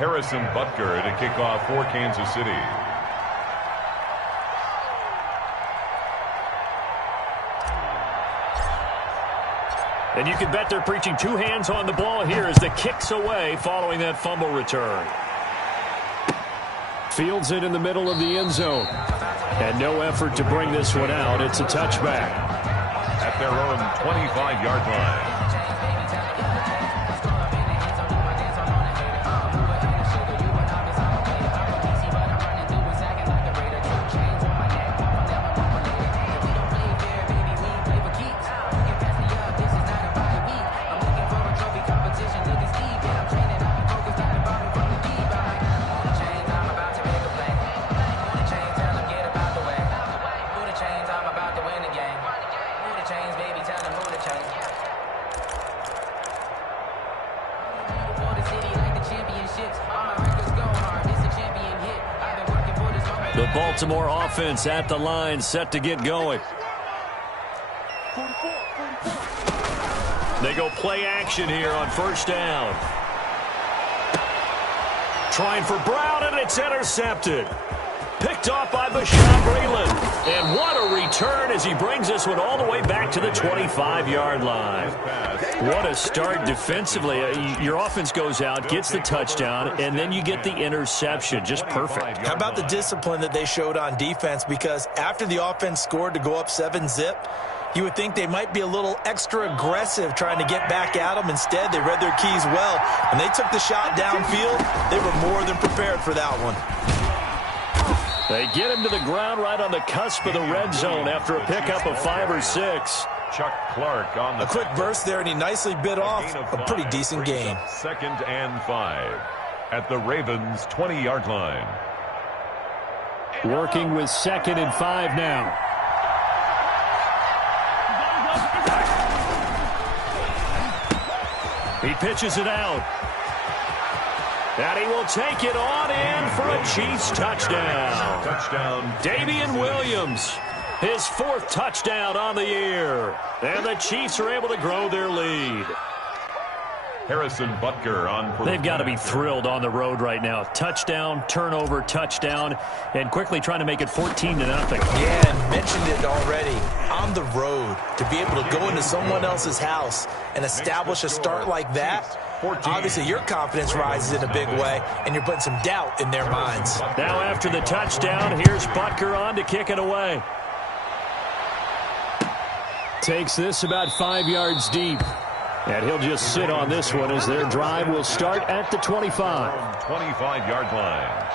Harrison Butker to kick off for Kansas City. And you can bet they're preaching two hands on the ball here as the kick's away following that fumble return. Fields it in the middle of the end zone. And no effort to bring this one out. It's a touchback. At their own 25-yard line. The Baltimore offense at the line, set to get going. They go play action here on first down. Trying for Brown, and it's intercepted. Picked off by Bashaud Breeland. And what a return as he brings this one all the way back to the 25-yard line. What a start defensively. Your offense goes out, gets the touchdown, and then you get the interception. Just perfect. How about the discipline that they showed on defense? Because after the offense scored to go up 7-zip, you would think they might be a little extra aggressive trying to get back at them. Instead, they read their keys well. When they took the shot downfield, they were more than prepared for that one. They get him to the ground right on the cusp of the red zone after a pickup of 5 or 6. Chuck Clark on the quick burst there, and he nicely bit off a pretty decent gain. 2nd and 5 at the Ravens' 20-yard line. Working with 2nd and 5 now. He pitches it out. And he will take it on in for a Chiefs touchdown. Damian Williams, his 4th touchdown on the year. And the Chiefs are able to grow their lead. Harrison Butker on. They've got to be thrilled on the road right now. Touchdown, turnover, touchdown, and quickly trying to make it 14-0. Yeah, and mentioned it already. On the road, to be able to go into someone else's house and establish a start like that, obviously your confidence rises in a big way, and you're putting some doubt in their minds. Now after the touchdown, here's Butker on to kick it away. Takes this about 5 yards deep. And he'll just sit on this one as their drive will start at the 25. 25-yard line.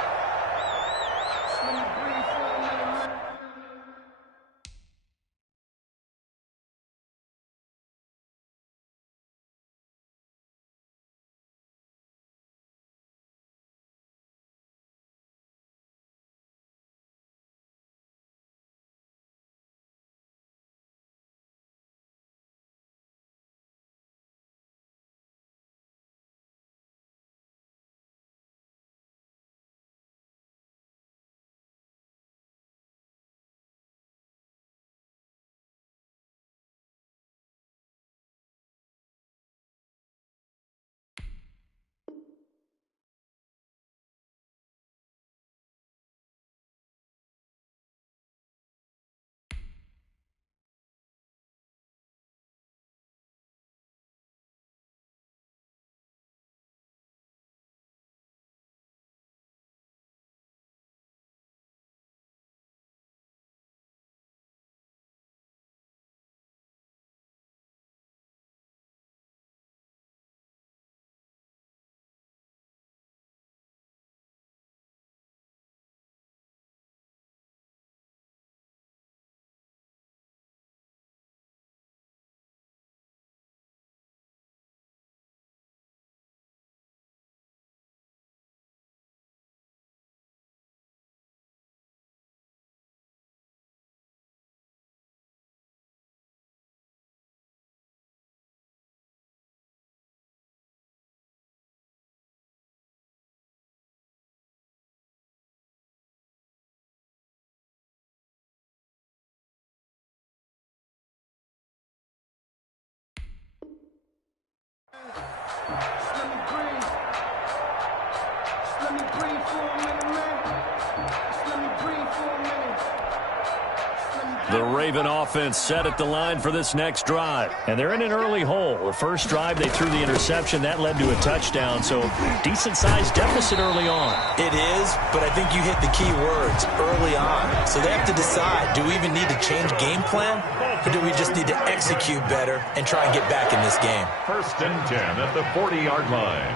The Raven offense set at the line for this next drive. And they're in an early hole. The first drive, they threw the interception. That led to a touchdown. So decent-sized deficit early on. It is, but I think you hit the key words early on. So they have to decide, do we even need to change game plan? Or do we just need to execute better and try and get back in this game? 1st and 10 at the 40-yard line.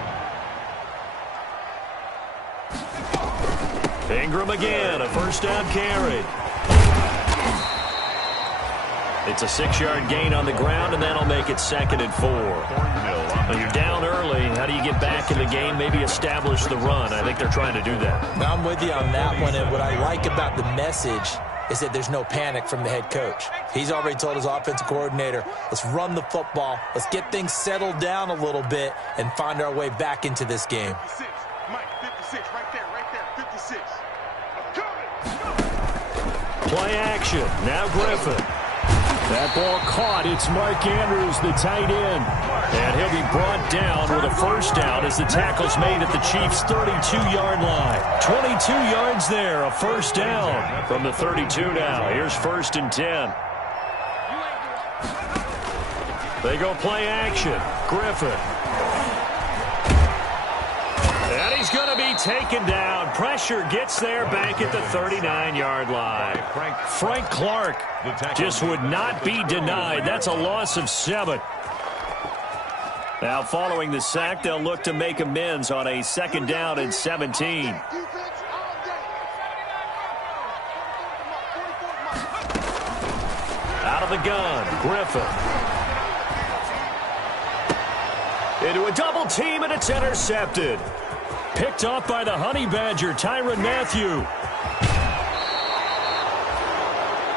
Ingram again, a first down carry. It's a 6-yard gain on the ground, and that'll make it 2nd and 4. When you're down early, how do you get back in the game, maybe establish the run? I think they're trying to do that. Now, I'm with you on that one, and what I like about the message is that there's no panic from the head coach. He's already told his offensive coordinator, let's run the football, let's get things settled down a little bit, and find our way back into this game. 56, Mike, 56, right there, 56. Play action, now Griffin. That ball caught. It's Mark Andrews, the tight end. And he'll be brought down with a first down as the tackle's made at the Chiefs' 32-yard line. 22 yards there, a first down from the 32 now. Here's 1st and 10. They go play action. Griffin. And he's going to be taken down. Pressure gets there back at the 39-yard line. Frank Clark just would not be denied. That's a loss of 7. Now following the sack, they'll look to make amends on a 2nd down and 17. Out of the gun, Griffin. Into a double team, and it's intercepted. Picked off by the Honey Badger, Tyrann Mathieu.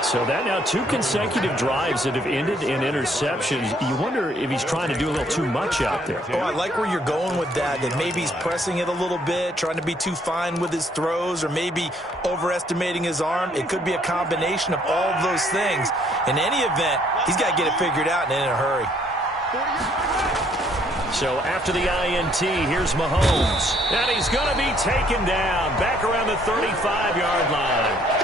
So that now 2 consecutive drives that have ended in interceptions. You wonder if he's trying to do a little too much out there. Oh, I like where you're going with that maybe he's pressing it a little bit, trying to be too fine with his throws, or maybe overestimating his arm. It could be a combination of all of those things. In any event, he's got to get it figured out and in a hurry. So after the INT, here's Mahomes. And he's going to be taken down back around the 35-yard line.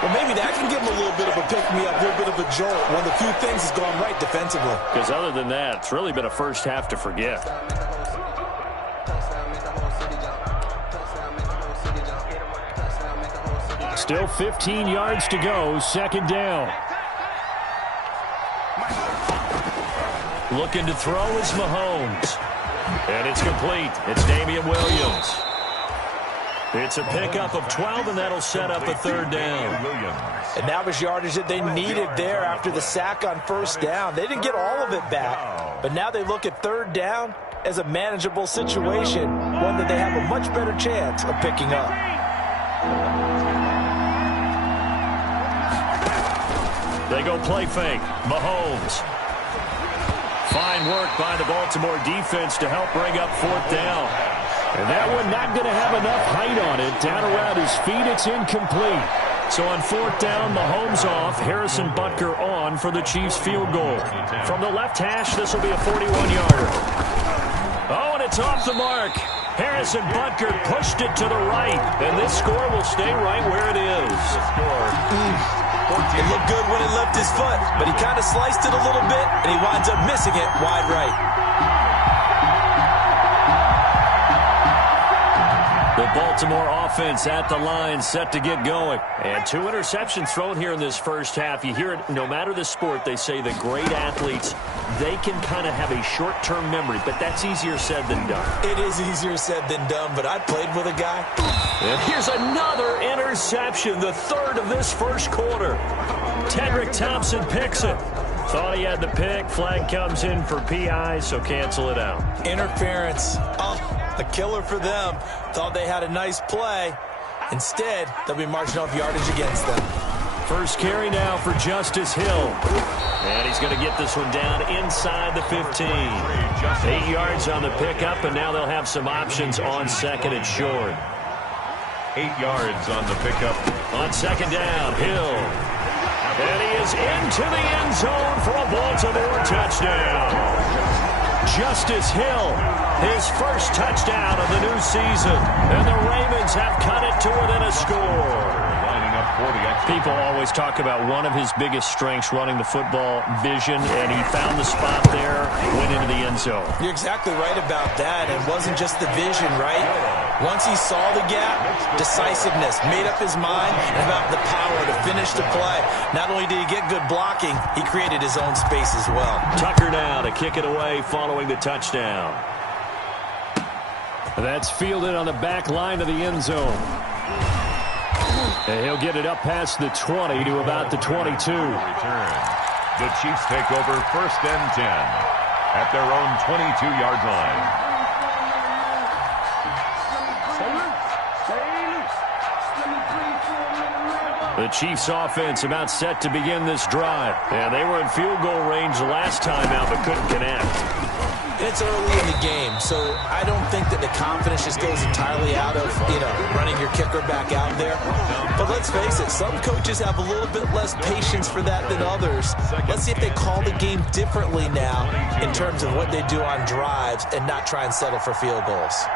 Well, maybe that can give him a little bit of a pick-me-up, a little bit of a jolt. One of the few things that's gone right defensively. Because other than that, it's really been a first half to forget. Still 15 yards to go, 2nd down. Looking to throw is Mahomes. And it's complete. It's Damian Williams. It's a pickup of 12, and that'll set up a 3rd down. And that was yardage that they needed there after the sack on 1st down. They didn't get all of it back, but now they look at 3rd down as a manageable situation, one that they have a much better chance of picking up. They go play fake. Mahomes. Fine work by the Baltimore defense to help bring up 4th down. And that one not going to have enough height on it. Down around his feet, it's incomplete. So on 4th down, Mahomes off. Harrison Butker on for the Chiefs field goal. From the left hash, this will be a 41-yarder. Oh, and it's off the mark. Harrison Butker pushed it to the right. And this score will stay right where it is. It looked good when it left his foot, but he kind of sliced it a little bit, and he winds up missing it wide right. The Baltimore offense at the line, set to get going. And 2 interceptions thrown here in this first half. You hear it, no matter the sport, they say the great athletes, they can kind of have a short-term memory, but that's easier said than done. It is easier said than done, but I played with a guy. And here's another interception, the 3rd of this first quarter. Tedrick Thompson picks it. Thought he had the pick. Flag comes in for PI, so cancel it out. Interference. Oh, a killer for them. Thought they had a nice play. Instead, they'll be marching off yardage against them. First carry now for Justice Hill. And he's going to get this one down inside the 15. 8 yards on the pickup, and now they'll have some options on 2nd and short. 8 yards on the pickup. On 2nd down, Hill. And he is into the end zone for a Baltimore touchdown. Justice Hill, his first touchdown of the new postseason. And the Ravens have cut it to within a score. People always talk about one of his biggest strengths, running the football, vision, and he found the spot there, went into the end zone. You're exactly right about that. It wasn't just the vision, right? Once he saw the gap, decisiveness, made up his mind, and about the power to finish the play. Not only did he get good blocking, he created his own space as well. Tucker now to kick it away following the touchdown. That's fielded on the back line of the end zone. And he'll get it up past the 20 to about the 22. The Chiefs take over 1st and 10 at their own 22-yard line. The Chiefs offense about set to begin this drive. And they were in field goal range last time out but couldn't connect. It's early in the game, so I don't think that the confidence just goes entirely out of, running your kicker back out there. But let's face it, some coaches have a little bit less patience for that than others. Let's see if they call the game differently now in terms of what they do on drives and not try and settle for field goals.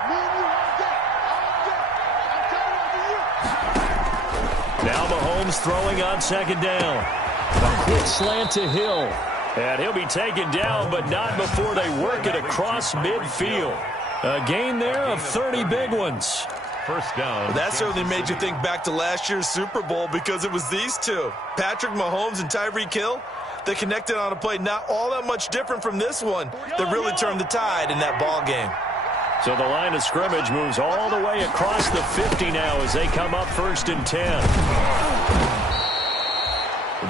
Now Mahomes throwing on 2nd down. A quick slant to Hill. And he'll be taken down, but not before they work it across midfield. A gain there of 30 big ones. 1st down. That certainly made you think back to last year's Super Bowl because it was these two, Patrick Mahomes and Tyreek Hill. They connected on a play not all that much different from this one that really turned the tide in that ball game. So the line of scrimmage moves all the way across the 50 now as they come up 1st and 10.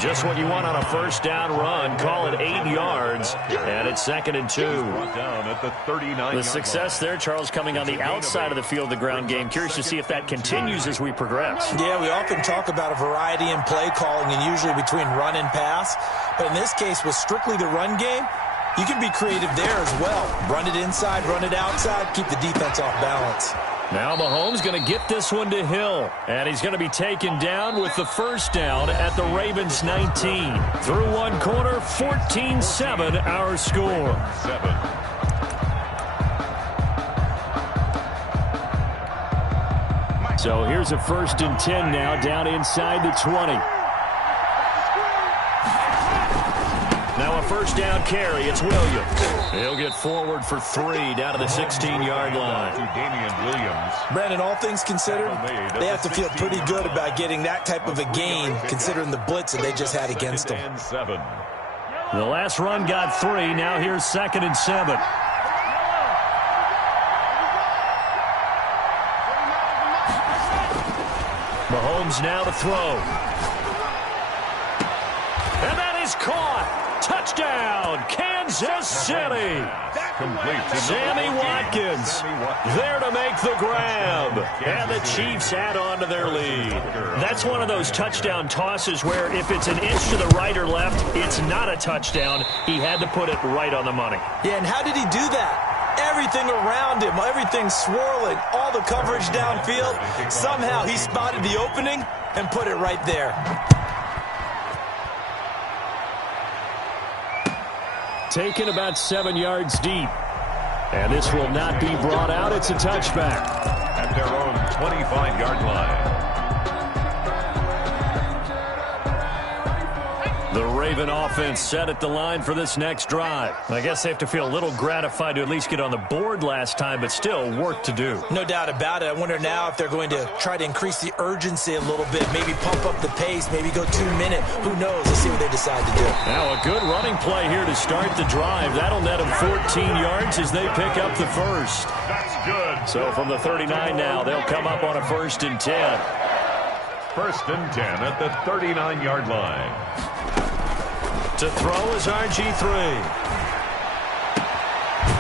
Just what you want on a 1st down run. Call it 8 yards, and it's 2nd and 2. The success there, Charles, coming on the outside of the field, the ground game. Curious to see if that continues as we progress. Yeah, we often talk about a variety in play calling and usually between run and pass. But in this case, with strictly the run game, you can be creative there as well. Run it inside, run it outside, keep the defense off balance. Now Mahomes going to get this one to Hill. And he's going to be taken down with the 1st down at the Ravens 19. Through one quarter, 14-7 our score. So here's a 1st and 10 now down inside the 20. Now a 1st down carry. It's Williams. He'll get forward for 3 down to the 16-yard line. Brandon, all things considered, they have to feel pretty good about getting that type of a gain considering the blitz that they just had against them. The last run got 3. Now here's 2nd and 7. Mahomes now to throw. And that is caught. Touchdown, Kansas City. Sammy Watkins there to make the grab. And the Chiefs add on to their lead. That's one of those touchdown tosses where if it's an inch to the right or left, it's not a touchdown. He had to put it right on the money. Yeah, and how did he do that? Everything around him, everything swirling, all the coverage downfield. Somehow he spotted the opening and put it right there. Taken about 7 yards deep. And this will not be brought out. It's a touchback. At their own 25-yard line. The Raven offense set at the line for this next drive. I guess they have to feel a little gratified to at least get on the board last time, but still work to do. No doubt about it. I wonder now if they're going to try to increase the urgency a little bit, maybe pump up the pace, maybe go 2-minute. Who knows? Let's see what they decide to do. Now a good running play here to start the drive. That'll net them 14 yards as they pick up the 1st. That's good. So from the 39 now, they'll come up on a 1st and 10. 1st and 10 at the 39-yard line. To throw is RG3.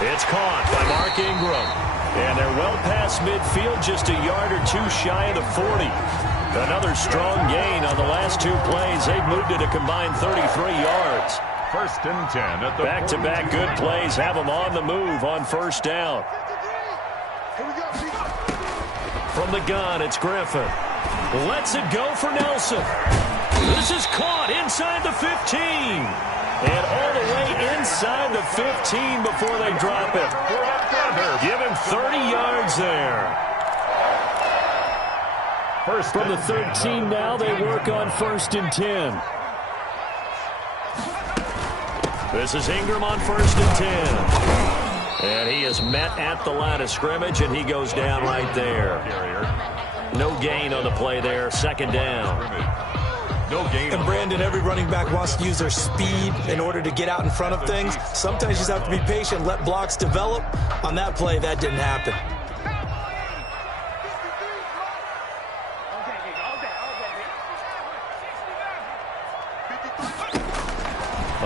It's caught by Mark Ingram. And they're well past midfield, just a yard or 2 shy of the 40. Another strong gain on the last 2 plays. They've moved it a combined 33 yards. 1st and 10 at the back-to-back good plays have them on the move on 1st down. From the gun, it's Griffin. Lets it go for Nelson. This is caught inside the 15. And all the way inside the 15 before they drop it. Give him 30 yards there. From the 13 now, they work on 1st and 10. This is Ingram on 1st and 10. And he is met at the line of scrimmage, and he goes down right there. No gain on the play there. 2nd down. No gain. And Brandon, every running back wants to use their speed in order to get out in front of things. Sometimes you just have to be patient, let blocks develop. On that play, that didn't happen.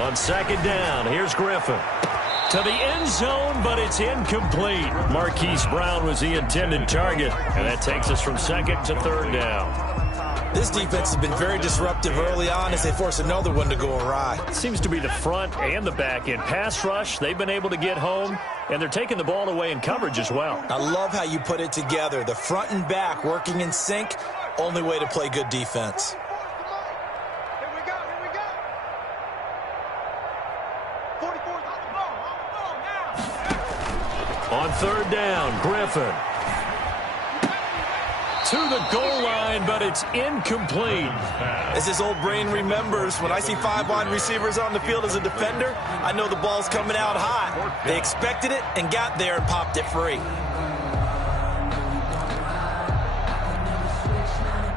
On 2nd down, here's Griffin. To the end zone, but it's incomplete. Marquise Brown was the intended target, and that takes us from 2nd to 3rd down. This defense has been very disruptive early on as they force another one to go awry. It seems to be the front and the back end. Pass rush, they've been able to get home, and they're taking the ball away in coverage as well. I love how you put it together. The front and back working in sync, only way to play good defense. On 3rd down, Griffin. To the goal line, but it's incomplete. As this old brain remembers, when I see 5 wide receivers on the field as a defender, I know the ball's coming out hot. They expected it and got there and popped it free.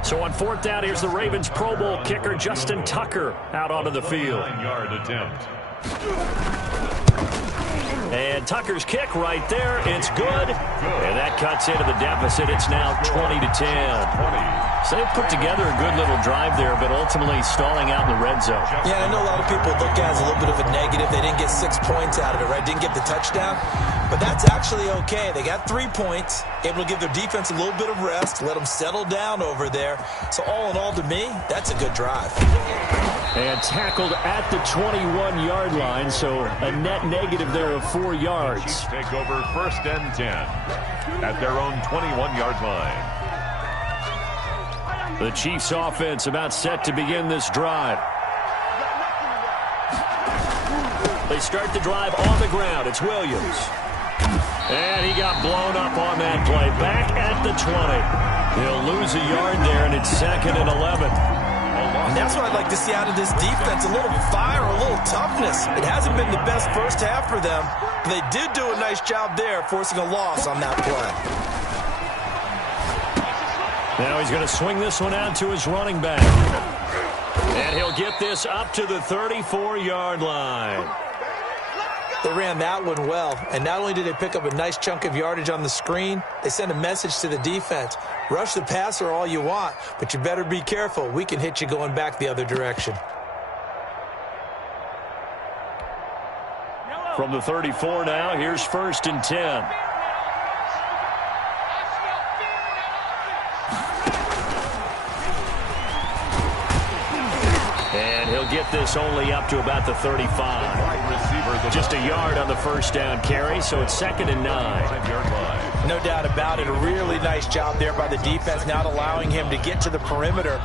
So on 4th down, here's the Ravens Pro Bowl kicker Justin Tucker out onto the field. 9-yard attempt. And Tucker's kick right there. It's good. And that cuts into the deficit. It's now 20-10. So they put together a good little drive there, but ultimately stalling out in the red zone. Yeah, I know a lot of people look at it as a little bit of a negative. They didn't get 6 points out of it, right? Didn't get the touchdown. But that's actually okay. They got 3 points, able to give their defense a little bit of rest, let them settle down over there. So all in all, to me, that's a good drive. And tackled at the 21-yard line, so a net negative there of 4 yards. Take over 1st and 10 at their own 21-yard line. The Chiefs offense about set to begin this drive. They start the drive on the ground. It's Williams. And he got blown up on that play. Back at the 20. He'll lose a yard there, and it's 2nd and 11. And that's what I'd like to see out of this defense, a little fire, a little toughness. It hasn't been the best first half for them, but they did do a nice job there, forcing a loss on that play. Now he's going to swing this one out to his running back. And he'll get this up to the 34-yard line. They ran that one well, and not only did they pick up a nice chunk of yardage on the screen, they sent a message to the defense. Rush the passer all you want, but you better be careful. We can hit you going back the other direction. From the 34 now, here's 1st and 10. And he'll get this only up to about the 35. Just a yard on the 1st down carry, so it's 2nd and 9. No doubt about it. A really nice job there by the defense, not allowing him to get to the perimeter.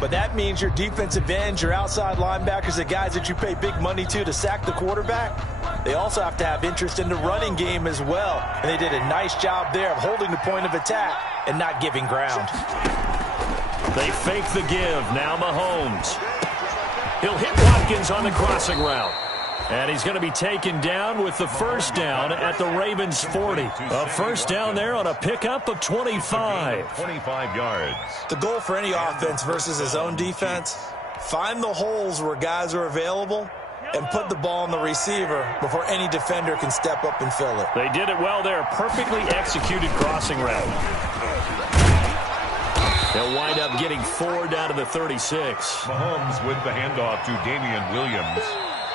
But that means your defensive ends, your outside linebackers, the guys that you pay big money to sack the quarterback, they also have to have interest in the running game as well. And they did a nice job there of holding the point of attack and not giving ground. They fake the give. Now Mahomes. He'll hit Watkins on the crossing route. And he's going to be taken down with the 1st down at the Ravens 40. A 1st down there on a pickup of 25. 25 yards. The goal for any offense versus his own defense, find the holes where guys are available and put the ball on the receiver before any defender can step up and fill it. They did it well there. Perfectly executed crossing route. They'll wind up getting 4 down to the 36. Mahomes with the handoff to Damian Williams.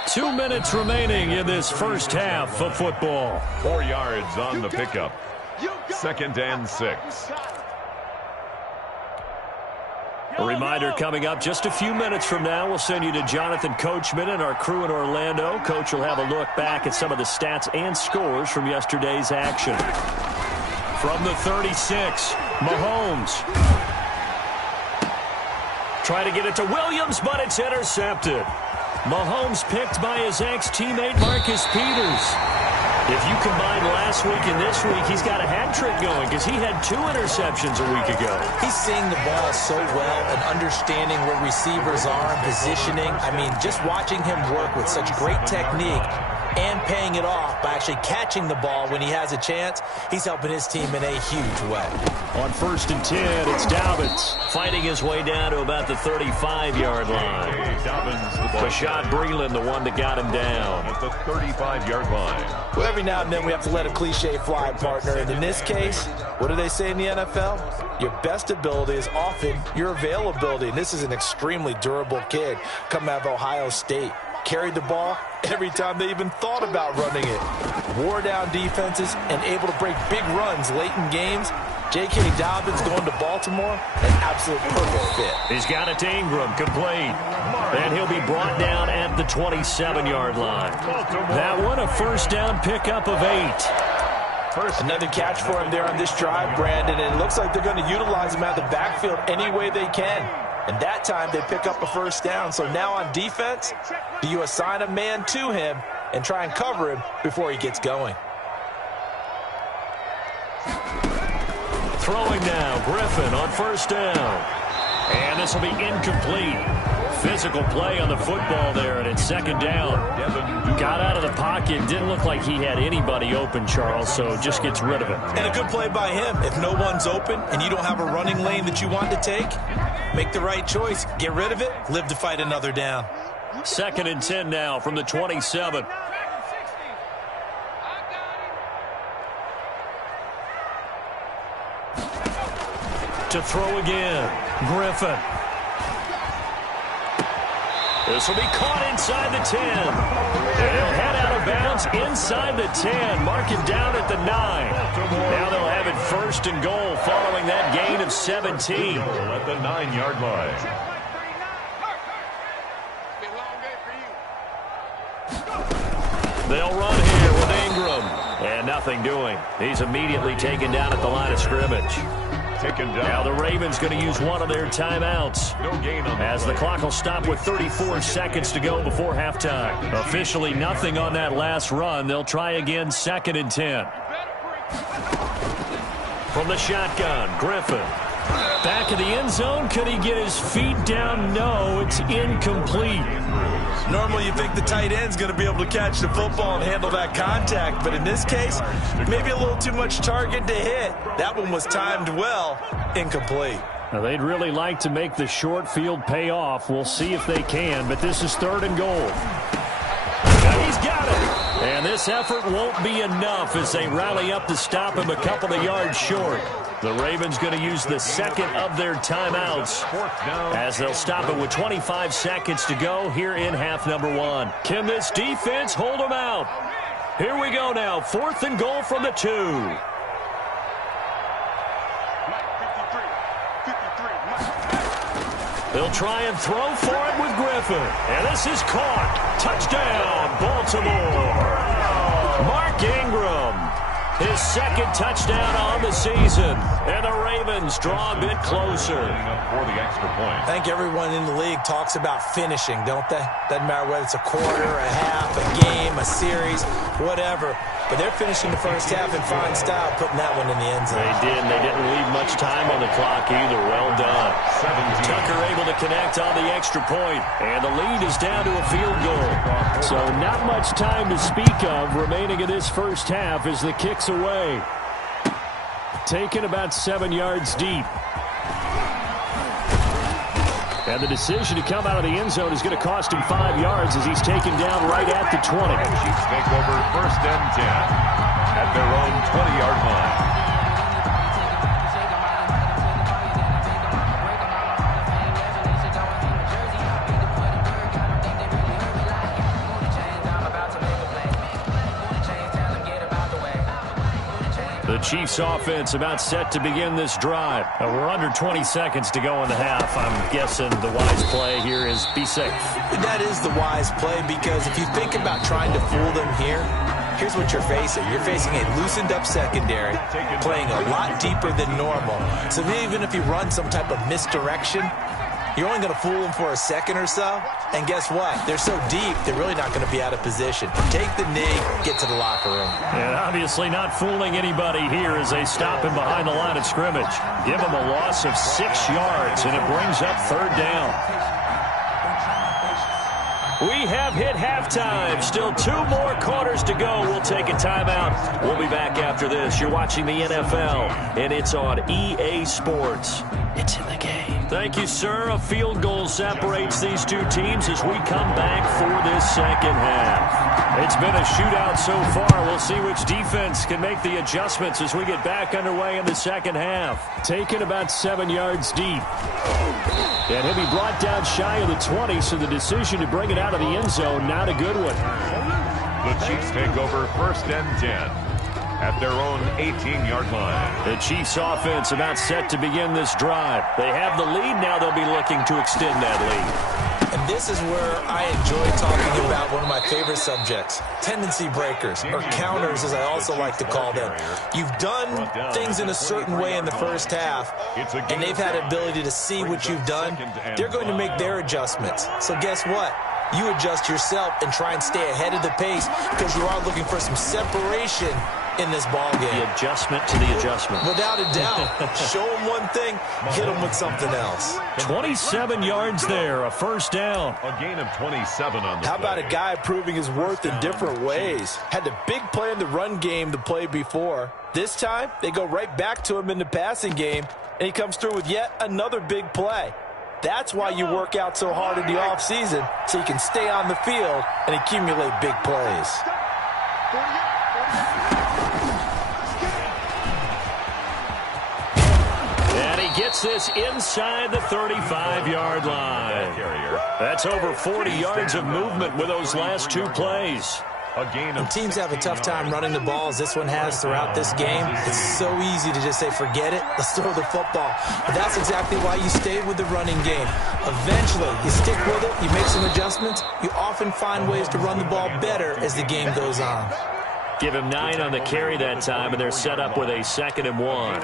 2 minutes remaining in this first half of football. 4 yards on the pickup. 2nd and 6. A reminder coming up just a few minutes from now. We'll send you to Jonathan Coachman and our crew in Orlando. Coach will have a look back at some of the stats and scores from yesterday's action. From the 36, Mahomes. Try to get it to Williams, but it's intercepted. Mahomes picked by his ex-teammate Marcus Peters. If you combine last week and this week, he's got a hat trick going because he had 2 interceptions a week ago. He's seeing the ball so well and understanding where receivers are and positioning. I mean, just watching him work with such great technique and paying it off by actually catching the ball when he has a chance, he's helping his team in a huge way. On 1st and 10, it's Dobbins fighting his way down to about the 35-yard line. Rashad Breeland, the one that got him down at the 35-yard line. Well, every now and then we have to let a cliche fly, partner. And in this case, what do they say in the NFL? Your best ability is often your availability. And this is an extremely durable kid coming out of Ohio State. Carried the ball every time they even thought about running it. Wore down defenses and able to break big runs late in games. J.K. Dobbins going to Baltimore, an absolute perfect fit. He's got it to Ingram, complete. And he'll be brought down at the 27-yard line. That one, a first down pickup of 8. Another catch for him there on this drive, Brandon, and it looks like they're going to utilize him out of the backfield any way they can. And that time they pick up a first down. So now on defense, do you assign a man to him and try and cover him before he gets going? Throwing now, Griffin on first down. And this will be incomplete. Physical play on the football there, and it's second down. Got out of the pocket. Didn't look like he had anybody open, Charles, so just gets rid of it. And a good play by him. If no one's open and you don't have a running lane that you want to take, make the right choice. Get rid of it. Live to fight another down. 2nd and 10 now from the 27. To throw again, Griffin. This will be caught inside the 10. And he'll head out of bounds inside the 10. Mark it down at the 9. Now they'll have it 1st and goal following that gain of 17. At the 9-yard line. They'll run here with Ingram. And nothing doing. He's immediately taken down at the line of scrimmage. Taken down. Now the Ravens going to use one of their timeouts. No gain on as the clock will stop with 34 seconds to go before halftime. Officially nothing on that last run. They'll try again 2nd and 10. From the shotgun, Griffin. Back of the end zone. Could he get his feet down? No, it's incomplete. Normally you think the tight end's going to be able to catch the football and handle that contact, but in this case, maybe a little too much target to hit. That one was timed well, incomplete. Now, they'd really like to make the short field pay off. We'll see if they can, but this is 3rd and goal. And he's got it. And this effort won't be enough as they rally up to stop him a couple of yards short. The Ravens going to use the 2nd of their timeouts as they'll stop it with 25 seconds to go here in half number 1. Can this defense hold them out? Here we go now. 4th and goal from the 2. They'll try and throw for it with Griffin. And this is caught. Touchdown, Baltimore. Mark Ingram. His 2nd touchdown on the season. And the Ravens draw a bit closer. For the extra point. I think everyone in the league talks about finishing, don't they? Doesn't matter whether it's a quarter, a half, a game, a series, whatever. But they're finishing the first half in fine style, putting that one in the end zone. They did, and they didn't leave much time on the clock either. Well done. 17. Tucker able to connect on the extra point, and the lead is down to a field goal. So not much time to speak of remaining in this first half as the kick's away. Taken about 7 yards deep. And the decision to come out of the end zone is going to cost him 5 yards as he's taken down right at the 20. Chiefs take over 1st and 10 at their own 20-yard line. The Chiefs offense about set to begin this drive. We're under 20 seconds to go in the half. I'm guessing the wise play here is be safe. That is the wise play because if you think about trying to fool them here, here's what you're facing. You're facing a loosened up secondary, playing a lot deeper than normal. So even if you run some type of misdirection, You're only going to fool them for a second or so. And guess what? They're so deep, they're really not going to be out of position. Take the knee, get to the locker room. And obviously not fooling anybody here as they stop him behind the line of scrimmage. Give him a loss of 6 yards, and it brings up 3rd down. We have hit halftime. Still 2 more quarters to go. We'll take a timeout. We'll be back after this. You're watching the NFL, and it's on EA Sports. It's in the game. Thank you, sir. A field goal separates these two teams as we come back for this second half. It's been a shootout so far. We'll see which defense can make the adjustments as we get back underway in the second half. Taken about 7 yards deep. And he'll be brought down shy of the 20, so the decision to bring it out of the end zone, not a good one. The Chiefs take over 1st and 10 at their own 18-yard line. The Chiefs offense about set to begin this drive. They have the lead. Now they'll be looking to extend that lead. And this is where I enjoy talking about one of my favorite subjects, tendency breakers, or counters as I also like to call them. You've done things in a certain way in the first half, and they've had the ability to see what you've done. They're going to make their adjustments. So guess what? You adjust yourself and try and stay ahead of the pace because you are looking for some separation in this ball game. The adjustment to the adjustment. Without a doubt. Show them one thing, hit them with something else. 27 yards there, a 1st down. A gain of 27 on the How about a guy proving his worth in different ways? Had the big play in the run game the play before. This time, they go right back to him in the passing game, and he comes through with yet another big play. That's why you work out so hard in the offseason, so you can stay on the field and accumulate big plays. And he gets this inside the 35-yard line. That's over 40 yards of movement with those last 2 plays. When teams have a tough time running the ball, as this one has throughout this game, it's so easy to just say, forget it, let's throw the football. But that's exactly why you stay with the running game. Eventually, you stick with it, you make some adjustments, you often find ways to run the ball better as the game goes on. Give him 9 on the carry that time, and they're set up with a 2nd and 1.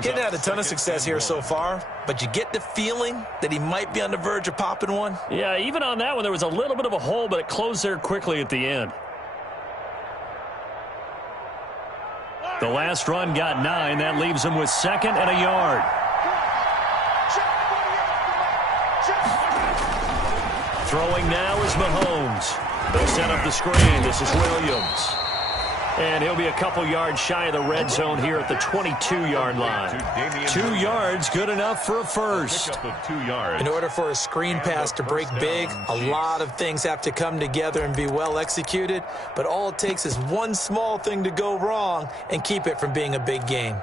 Getting had a ton of success here so far, but you get the feeling that he might be on the verge of popping one. Yeah, even on that one, there was a little bit of a hole, but it closed there quickly at the end. The last run got 9. That leaves him with 2nd and a yard. Throwing now is Mahomes. They'll set up the screen. This is Williams. And he'll be a couple yards shy of the red zone here at the 22-yard line. 2 yards, good enough for a first. In order for a screen pass to break big, a lot of things have to come together and be well executed. But all it takes is one small thing to go wrong and keep it from being a big game.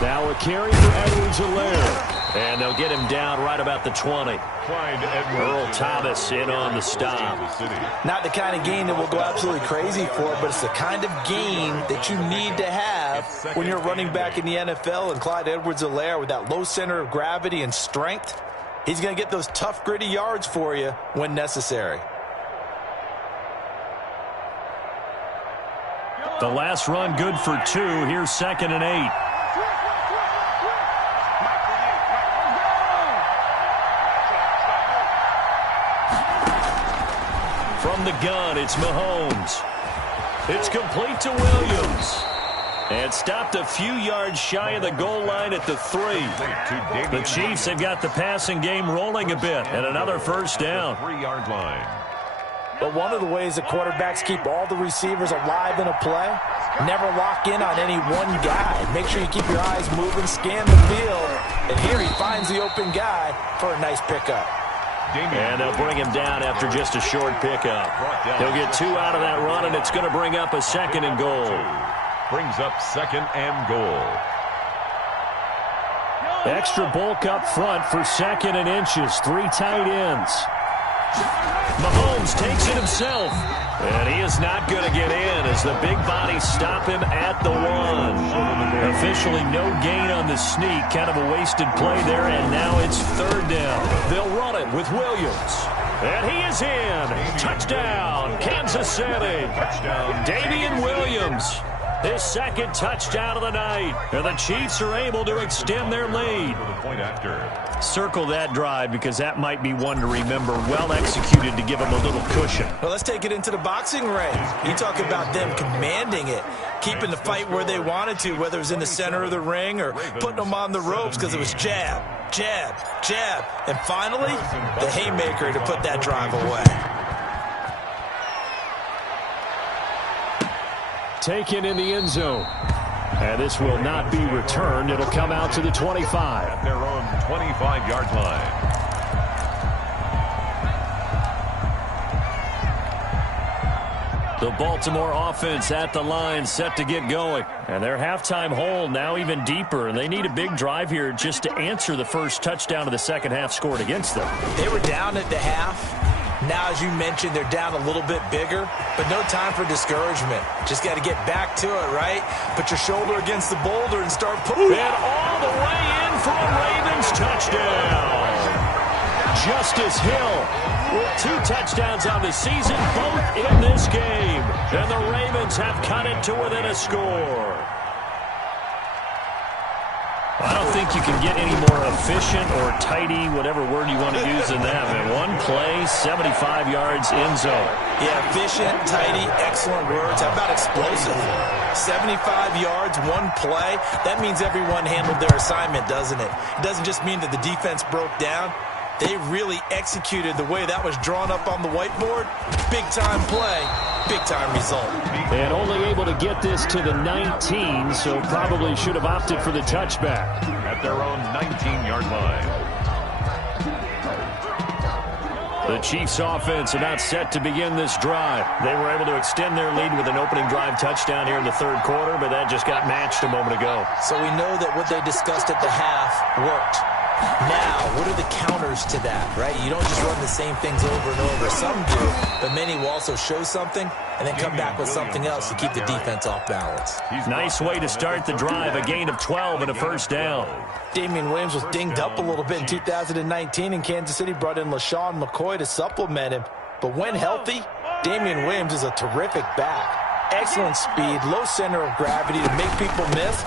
Now a carry for Edwards-Helaire. And they'll get him down right about the 20. Earl Thomas in on the stop. Not the kind of game that we'll go absolutely crazy for, but it's the kind of game that you need to have when you're running back in the NFL. And Clyde Edwards-Helaire, with that low center of gravity and strength, he's going to get those tough, gritty yards for you when necessary. The last run good for 2. Here's 2nd and 8. From the gun, it's Mahomes. It's complete to Williams. And stopped a few yards shy of the goal line at the 3. The Chiefs have got the passing game rolling a bit, and another first down. 3-yard line. But one of the ways that quarterbacks keep all the receivers alive in a play, never lock in on any one guy. Make sure you keep your eyes moving, scan the field. And here he finds the open guy for a nice pickup. And they'll bring him down after just a short pickup. He'll get 2 out of that run, and it's going to bring up a 2nd and goal. Brings up 2nd and goal. Extra bulk up front for 2nd and inches. 3 tight ends. Mahomes takes it himself. And he is not going to get in as the big bodies stop him at the 1. Officially no gain on the sneak. Kind of a wasted play there, and now it's 3rd down. They'll run it with Williams. And he is in. Touchdown, Kansas City. Touchdown, Damian Williams. His 2nd touchdown of the night. And the Chiefs are able to extend their lead. Circle that drive because that might be one to remember. Well executed to give them a little cushion. Well, let's take it into the boxing ring. You talk about them commanding it, keeping the fight where they wanted to, whether it was in the center of the ring or putting them on the ropes because it was jab, jab, jab. And finally, the haymaker to put that drive away. Taken in the end zone. And this will not be returned. It'll come out to the 25. At their own 25-yard line. The Baltimore offense at the line, set to get going. And their halftime hole now even deeper. And they need a big drive here just to answer the first touchdown of the second half scored against them. They were down at the half. Now, as you mentioned, they're down a little bit bigger, but no time for discouragement. Just got to get back to it, right? Put your shoulder against the boulder and start pulling. And all the way in for a Ravens touchdown. Justice Hill with 2 touchdowns on the season, both in this game. And the Ravens have cut it to within a score. I don't think you can get any more efficient or tidy, whatever word you want to use in that. Man, 1 play, 75 yards in zone. Yeah, efficient, tidy, excellent words. How about explosive? 75 yards, 1 play. That means everyone handled their assignment, doesn't it? It doesn't just mean that the defense broke down. They really executed the way that was drawn up on the whiteboard. Big-time play, big-time result. And only able to get this to the 19, so probably should have opted for the touchback. At their own 19-yard line. The Chiefs offense about set to begin this drive. They were able to extend their lead with an opening drive touchdown here in the 3rd quarter, but that just got matched a moment ago. So we know that what they discussed at the half worked. Now, what are the counters to that, right? You don't just run the same things over and over. Some do, but many will also show something and then come back with something else to keep the defense off balance. Nice way to start the drive, a gain of 12 and a 1st down. Damian Williams was dinged up a little bit in 2019, and Kansas City brought in LaShawn McCoy to supplement him. But when healthy, Damian Williams is a terrific back. Excellent speed, low center of gravity to make people miss.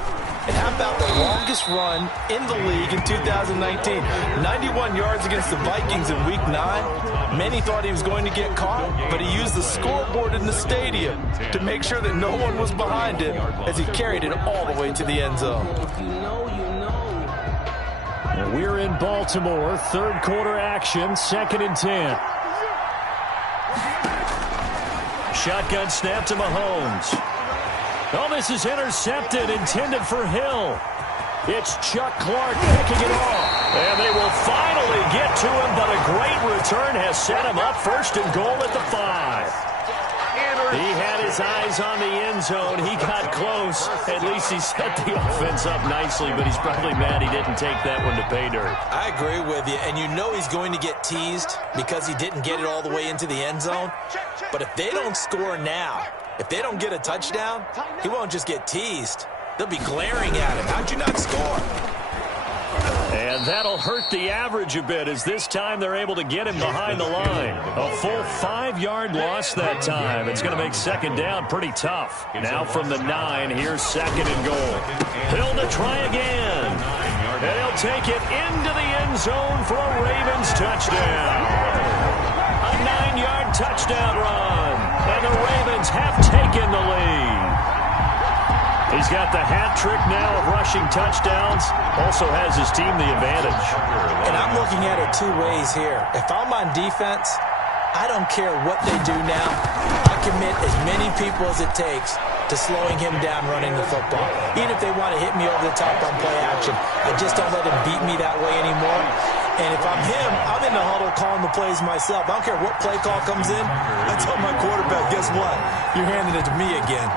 And how about the longest run in the league in 2019? 91 yards against the Vikings in Week 9. Many thought he was going to get caught, but he used the scoreboard in the stadium to make sure that no one was behind him as he carried it all the way to the end zone. And we're in Baltimore, 3rd quarter action, 2nd and 10. Shotgun snap to Mahomes. Oh, this is intercepted, intended for Hill. It's Chuck Clark picking it off. And they will finally get to him, but a great return has set him up 1st and goal at the 5. He had his eyes on the end zone. He got close. At least he set the offense up nicely, but he's probably mad he didn't take that one to pay dirt. I agree with you, and you know he's going to get teased because he didn't get it all the way into the end zone. But if they don't score now, if they don't get a touchdown, he won't just get teased. They'll be glaring at him. How'd you not score? And that'll hurt the average a bit as this time they're able to get him behind the line. A full 5-yard loss that time. It's going to make 2nd down pretty tough. Now from the 9, here's 2nd and goal. Hill to try again. And he'll take it into the end zone for a Ravens touchdown. A 9-yard touchdown run. And the Ravens have taken the lead. He's got the hat trick now of rushing touchdowns. Also has his team the advantage. And I'm looking at it 2 ways here. If I'm on defense, I don't care what they do now. I commit as many people as it takes to slowing him down running the football. Even if they want to hit me over the top on play action, I just don't let him beat me that way anymore. And if I'm him, I'm in the huddle calling the plays myself. I don't care what play call comes in. I tell my quarterback, guess what? You're handing it to me again.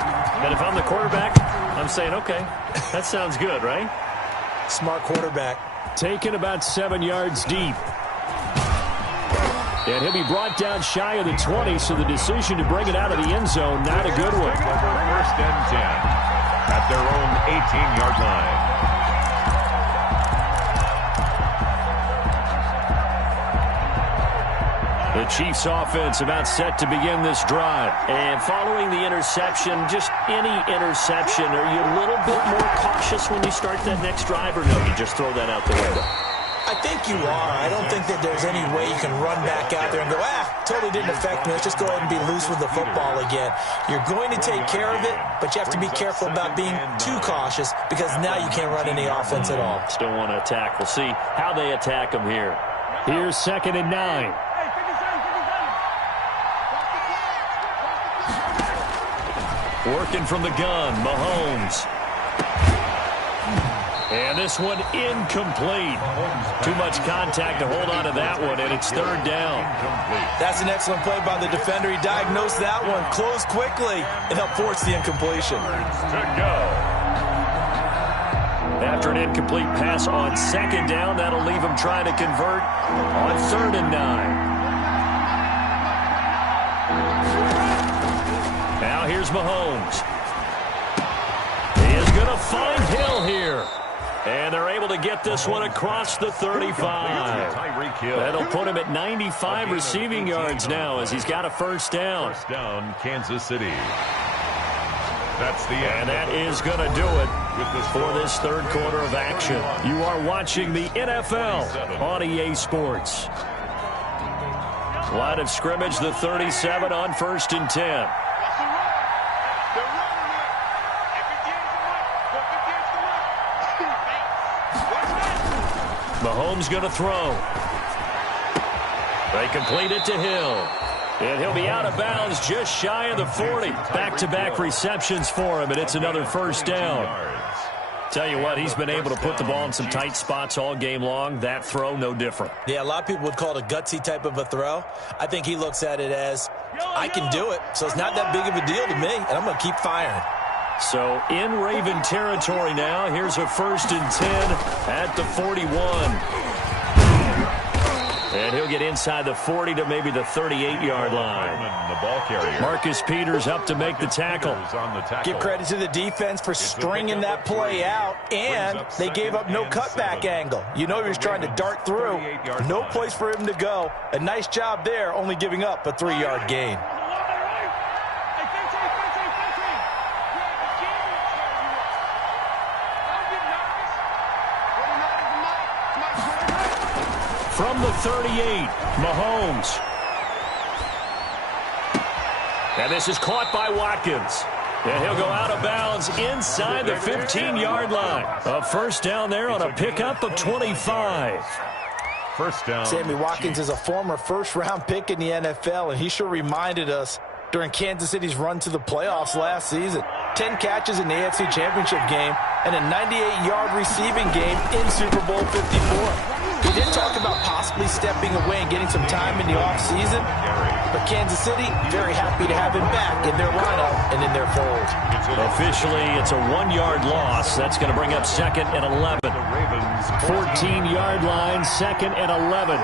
And if I'm the quarterback, I'm saying, okay, that sounds good, right? Smart quarterback. Taken about 7 yards deep. And he'll be brought down shy of the 20, so the decision to bring it out of the end zone, not a good one. Over 1st and 10 at their own 18-yard line. The Chiefs offense about set to begin this drive. And following the interception, just any interception, are you a little bit more cautious when you start that next drive, or no, you just throw that out the window? I think you are. I don't think that there's any way you can run back out there and go, totally didn't affect me. Let's just go ahead and be loose with the football again. You're going to take care of it, but you have to be careful about being too cautious because now you can't run any offense at all. Still want to attack. We'll see how they attack them here. Here's 2nd and 9. Working from the gun, Mahomes. And this one incomplete. Too much contact to hold on to that one, and it's 3rd down. That's an excellent play by the defender. He diagnosed that one, closed quickly, and helped force the incompletion. To go. After an incomplete pass on 2nd down, that'll leave him trying to convert on 3rd and 9. Now here's Mahomes. He is going to find Hill here. And they're able to get this one across the 35. That'll put him at 95 receiving yards now as he's got a 1st down. 1st down, Kansas City. That's the end. And that is going to do it for this 3rd quarter of action. You are watching the NFL on EA Sports. Line of scrimmage, the 37 on 1st and 10. Mahomes going to throw. They complete it to Hill. And he'll be out of bounds just shy of the 40. Back-to-back receptions for him, and it's another 1st down. Tell you what, he's been able to put the ball in some tight spots all game long. That throw, no different. Yeah, a lot of people would call it a gutsy type of a throw. I think he looks at it as, I can do it, so it's not that big of a deal to me, and I'm going to keep firing. So in Raven territory now. Here's a 1st and 10 at the 41. And he'll get inside the 40 to maybe the 38-yard line. The ball carrier. Marcus Peters up to make the tackle. Give credit to the defense for stringing that play out, and they gave up no cutback angle. You know he was trying to dart through. No place for him to go. A nice job there, only giving up a 3-yard gain. From the 38, Mahomes. And this is caught by Watkins. And he'll go out of bounds inside the 15-yard line. A 1st down there on a pickup of 25. 1st down. Sammy Watkins is a former 1st-round pick in the NFL, and he sure reminded us during Kansas City's run to the playoffs last season. 10 catches in the AFC Championship game and a 98-yard receiving game in Super Bowl 54. He did talk about possibly stepping away and getting some time in the offseason, but Kansas City very happy to have him back in their lineup and in their fold. Officially, it's a 1-yard loss. That's going to bring up 2nd and 11. 14-yard line, 2nd and 11.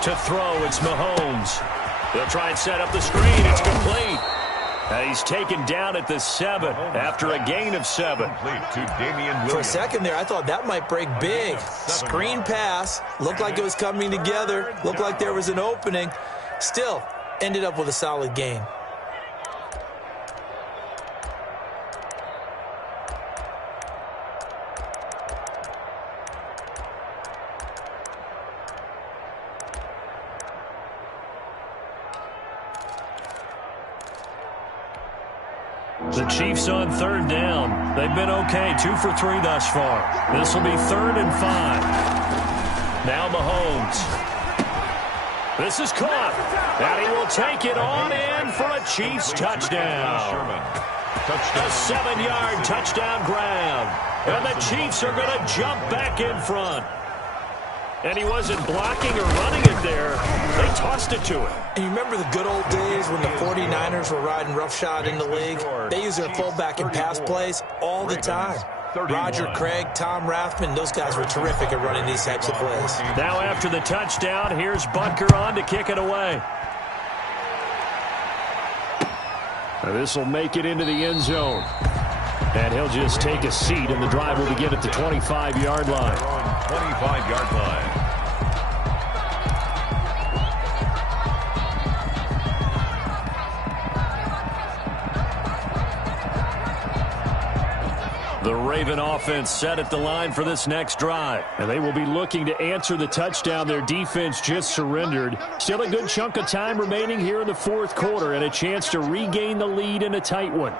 To throw, it's Mahomes. They'll try and set up the screen. It's complete. He's taken down at the 7 after a gain of 7. For a second there, I thought that might break big. Screen pass. Looked like it was coming together. Looked like there was an opening. Still, ended up with a solid gain. The Chiefs on 3rd down. They've been okay, 2 for 3 thus far. This will be 3rd and 5. Now Mahomes. This is caught. And he will take it on in for a Chiefs touchdown. A 7-yard touchdown grab. And the Chiefs are going to jump back in front. And he wasn't blocking or running it there. They tossed it to him. And you remember the good old days when the 49ers were riding roughshod in the league? They used their fullback in pass plays all the time. Roger Craig, Tom Rathman, those guys were terrific at running these types of plays. Now after the touchdown, here's Butker on to kick it away. This will make it into the end zone. And he'll just take a seat, and the drive will begin at the 25-yard line. 25-yard line. The Raven offense set at the line for this next drive. And they will be looking to answer the touchdown their defense just surrendered. Still a good chunk of time remaining here in the fourth quarter and a chance to regain the lead in a tight one.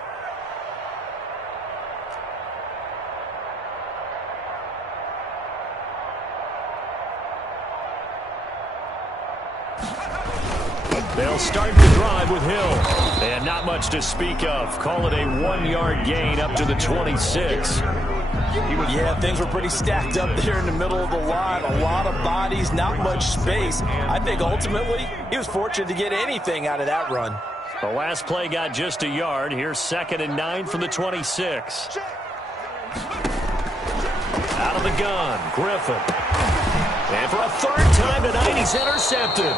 They'll start the drive with Hill. And not much to speak of. Call it a 1-yard gain up to the 26. Yeah, things were pretty stacked up there in the middle of the line. A lot of bodies, not much space. I think ultimately he was fortunate to get anything out of that run. The last play got just a yard. Here's 2nd and 9 from the 26. Out of the gun, Griffin. And for a third time tonight, he's intercepted.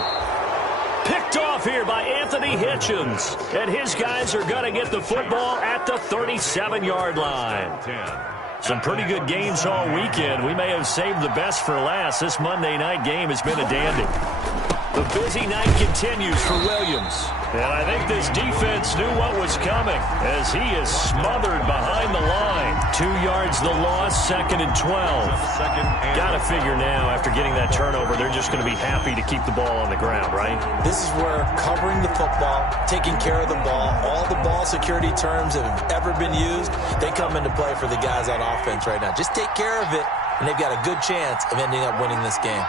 Picked off here by Anthony Hitchens. And his guys are going to get the football at the 37-yard line. Some pretty good games all weekend. We may have saved the best for last. This Monday night game has been a dandy. The busy night continues for Williams. And I think this defense knew what was coming as he is smothered behind the line. 2 yards the loss, 2nd and 12. Got to figure now, after getting that turnover, they're just going to be happy to keep the ball on the ground, right? This is where covering the football, taking care of the ball, all the ball security terms that have ever been used, they come into play for the guys on offense right now. Just take care of it, and they've got a good chance of ending up winning this game.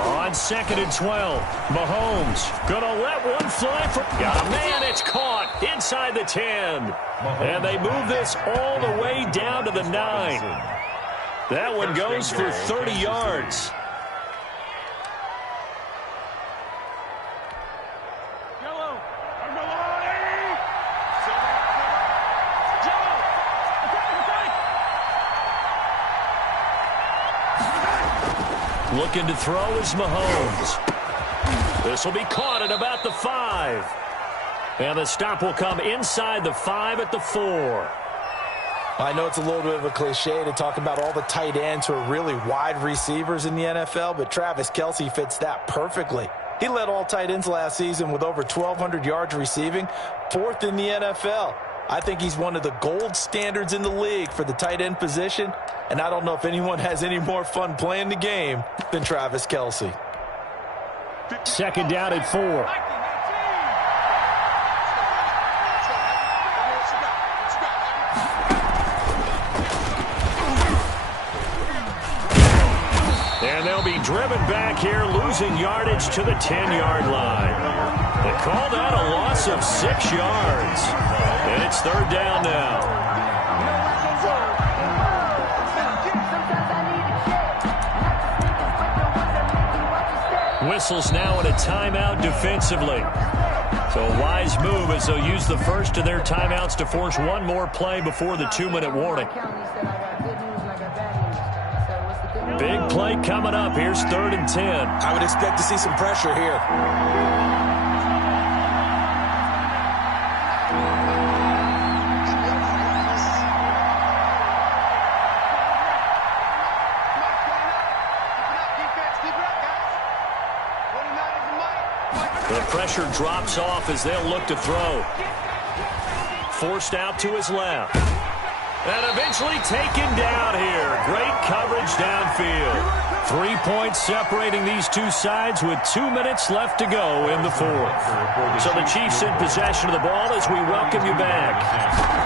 On 2nd and 12, Mahomes gonna let one fly for... Got a man, it's caught inside the 10. And they move this all the way down to the 9. That one goes for 30 yards. Looking to throw is Mahomes. This will be caught at about the 5. And the stop will come inside the 5 at the 4. I know it's a little bit of a cliche to talk about all the tight ends who are really wide receivers in the NFL, but Travis Kelce fits that perfectly. He led all tight ends last season with over 1,200 yards receiving, 4th in the NFL. I think he's one of the gold standards in the league for the tight end position, and I don't know if anyone has any more fun playing the game than Travis Kelce. 2nd down at 4. And they'll be driven back here, losing yardage to the 10-yard line. They call that a loss of 6 yards. And it's 3rd down now. Whistles now in a timeout defensively. So a wise move as they'll use the first of their timeouts to force one more play before the 2-minute warning. Big play coming up. Here's 3rd and 10. I would expect to see some pressure here. The pressure drops off as they'll look to throw. Forced out to his left. And eventually taken down here. Great coverage downfield. 3 points separating these two sides with 2 minutes left to go in the 4th. So the Chiefs in possession of the ball as we welcome you back.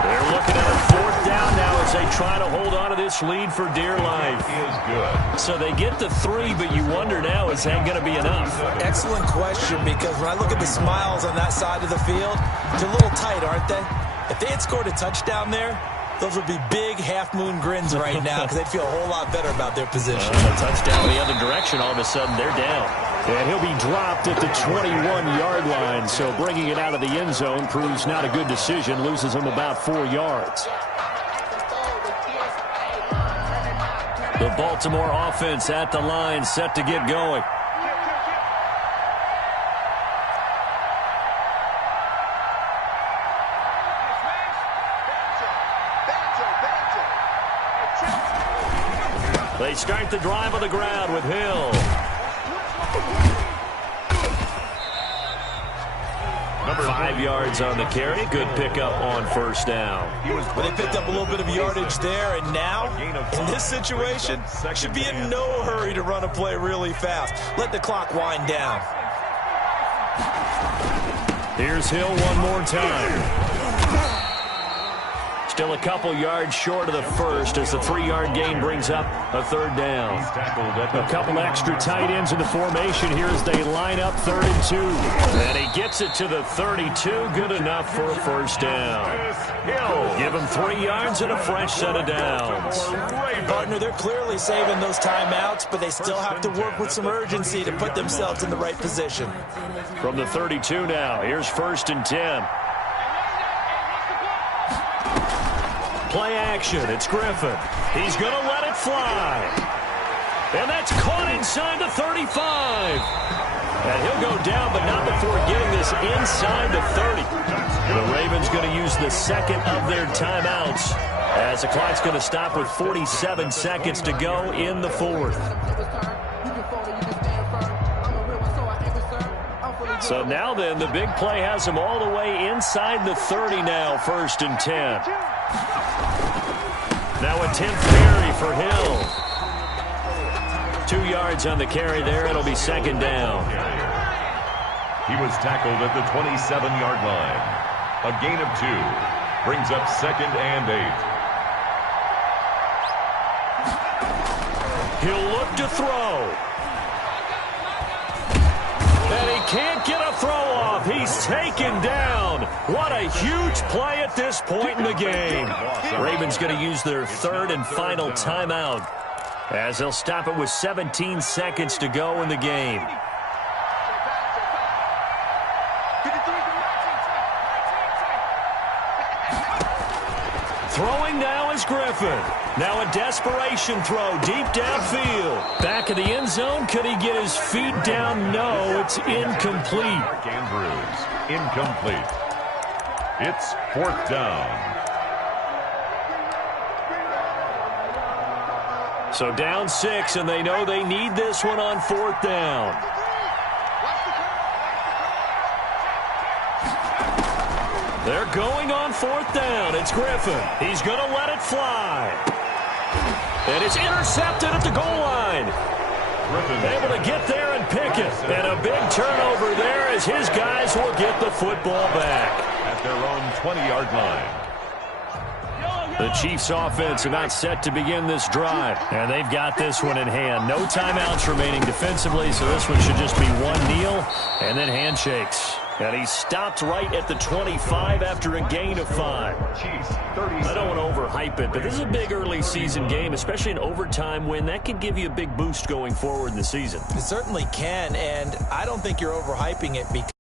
They're looking at a 4th down now as they try to hold on to this lead for dear life. So they get the 3, but you wonder now, is that going to be enough? Excellent question, because when I look at the smiles on that side of the field, they're a little tight, aren't they? If they had scored a touchdown there, those would be big half-moon grins right now because they'd feel a whole lot better about their position. A touchdown the other direction. action, all of a sudden they're down. And he'll be dropped at the 21-yard line, so bringing it out of the end zone proves not a good decision, loses him about 4 yards. The Baltimore offense at the line, set to get going. They start the drive on the ground with Hill. Number 5 yards on the carry. Good pickup on first down. But they picked up a little bit of yardage there, and now, in this situation, should be in no hurry to run a play really fast. Let the clock wind down. Here's Hill one more time. Still a couple yards short of the first as the 3-yard gain brings up a third down. A couple extra tight ends in the formation here as they line up 3rd and 2. And he gets it to the 32. Good enough for a first down. Give him 3 yards and a fresh set of downs. Partner, they're clearly saving those timeouts, but they still have to work with some urgency to put themselves in the right position. From the 32 now, here's 1st and 10. Play action. It's Griffin. He's going to let it fly. And that's caught inside the 35. And he'll go down, but not before getting this inside the 30. The Ravens going to use the second of their timeouts as the clock's going to stop with 47 seconds to go in the 4th. So now then, the big play has him all the way inside the 30 now, 1st and 10. Now a 10th carry for Hill. 2 yards on the carry there. It'll be 2nd down. He was tackled at the 27-yard line. A gain of 2. Brings up 2nd and 8. He'll look to throw. And he can't get a throw off. He's taken down. What a huge play at this point in the game. Ravens going to use their 3rd and final timeout as they'll stop it with 17 seconds to go in the game. Throwing now is Griffin. Now a desperation throw deep downfield. Back of the end zone. Could he get his feet down? No, it's incomplete. Andrews, incomplete. It's 4th down. So down 6, and they know they need this one on 4th down. They're going on 4th down. It's Griffin. He's going to let it fly. And it's intercepted at the goal line. Griffin able to get there and pick it. And a big turnover there as his guys will get the football back. At their own 20-yard line. The Chiefs offense about set to begin this drive. And they've got this one in hand. No timeouts remaining defensively, so this one should just be one kneel and then handshakes. And he stopped right at the 25 after a gain of 5. I don't want to overhype it, but this is a big early season game, especially an overtime win. That could give you a big boost going forward in the season. It certainly can, and I don't think you're overhyping it because